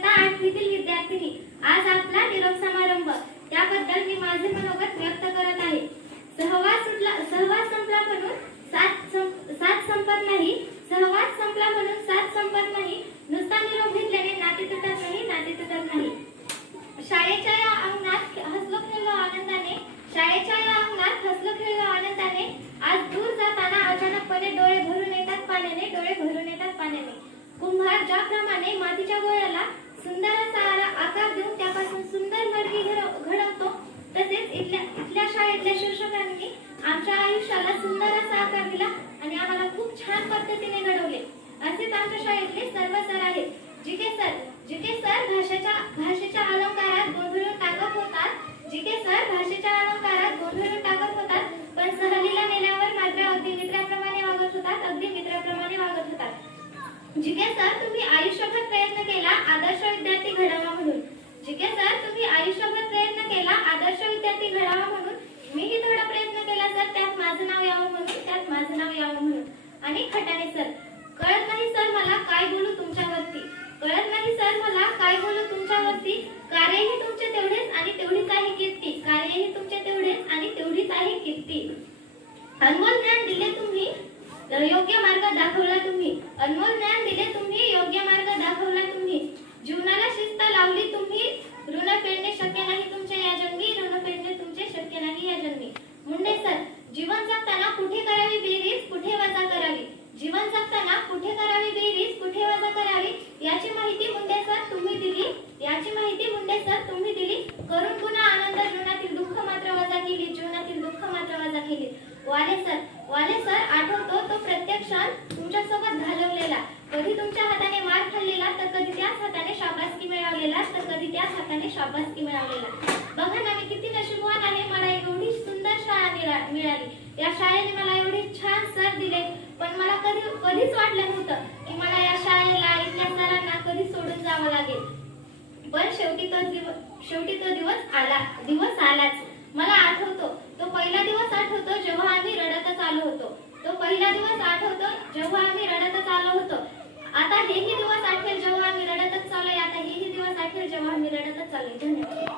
इयत्ता 8वीतील विद्यार्थिनी, आज आपला निरोप समारंभ त्याबद्दल मी माझे मनोगत व्यक्त करत आहे। सहवास संपला म्हणून साथ संपत नाही, सहवास संपला म्हणून साथ संपत नाही, नुसता निरोप घेतल्याने नाते तुटत नाही, नाते तुटत नाही। शाळेच्या या अंगणात हसलो खेळलो आनंदाने, शाळेच्या या अंगणात हसलो खेळलो आनंदाने, आज दूर जाताना अचानकपणे डोळे भरून येतात पाण्याने, डोळे भरून येतात पाण्याने। कुंभार ज्याप्रमाणे मातीच्या गोळ्याला सुंदर असा आकार देऊन त्यापासून सुंदर मडकी घडवतो, तसेच इथल्या शाळेतल्या शिक्षकांनी आमच्या आयुष्याला सुंदर असा आकार दिला आणि आम्हाला खूप छान पद्धतीने घडवले। असेच आमच्या शाळेतले सर्व सर आहेत। जिके सर भाषेच्या अलंकारात गोंधळून टाकत होतात, जिके सर भाषेच्या अलंकारात गोंधळून टाकत होतात, पण सहलीला नेल्यावर मात्र अगदी मित्राप्रमाणे वागत होतात, अगदी मित्राप्रमाणे वागत होतात। जिके सर, तुम्ही आयुष्यभर प्रयत्न केला आदर्श विद्यार्थी घडावा म्हणून, जिके सर, तुम्ही आयुष्यभर प्रयत्न केला आदर्श विद्यार्थी घडावा म्हणून, मीही थोडा प्रयत्न केला सर, त्यात माझं नाव यावं म्हणून, त्यात माझं नाव यावं म्हणून। आणि खटाणे सर, कळत नाही सर मला काय बोलू तुमच्यावरती, कळत नाही सर मला काय बोलू तुमच्यावरती, कार्यही तुमचे तेवढेच आणि तेवढीच आहे कीर्ती, कार्यही तुमचे तेवढेच आणि तेवढीच आहे कीर्ती। अनमोल ज्ञान दिले तुम्ही, योग्य मार्ग दाखवला तुम्ही, अनमोल ज्ञान दिले तुम्ही, योग्य मार्ग दाखवला तुम्ही, जीवनाला शिस्त लावली तुम्ही, ऋण फेडणे शक्य नाही तुमच्या या जन्मी, ऋण फेडणे तुमचे शक्य नाही या जन्मी। मुंडे सर, जीवन जगताना कुठे करावी बेरीज, कुठे वजा करावी, जीवन जगताना कुठे करावी बेरीज, कुठे वजा करावी, याची माहिती मुंडे सर तुम्ही दिली, याची माहिती मुंडे सर तुम्ही दिली, करून पुन्हा आनंद जीवनातील दुःख मात्र वजा केली, जीवनातील दुःख मात्र वजा केली। वाले सर आठवतो तो प्रत्येक क्षण तुमच्या सोबत घालवलेला, कधी तुमच्या हाताने मार खाल्लेला तर कधी त्याच हाताने शाबासकी मिळवलेला, तर कधी त्याच हाताने शाबासकी मिळवलेला। बघा ना, मी किती नशीबवान आहे, मला एवढी सुंदर शाळा मिळाली, या शाळेने मला एवढे छान सर दिले, पण मला कधीच वाटलं नव्हतं की मला या शाळेला इथल्या सरांना कधी सोडून जावं लागेल, पण शेवटी तो दिवस आलाच। मला आठवतो तो पहिला दिवस, आठवतो जेव्हा आम्ही रडतच आलो होतो, तो पहिला दिवस आठवतो जेव्हा आम्ही रडतच आलो होतो, आता हेही दिवस आठवेल जेव्हा आम्ही रडतच चाललोय, आता हेही दिवस आठवेल जेव्हा आम्ही रडतच चाललोय। धन्यवाद।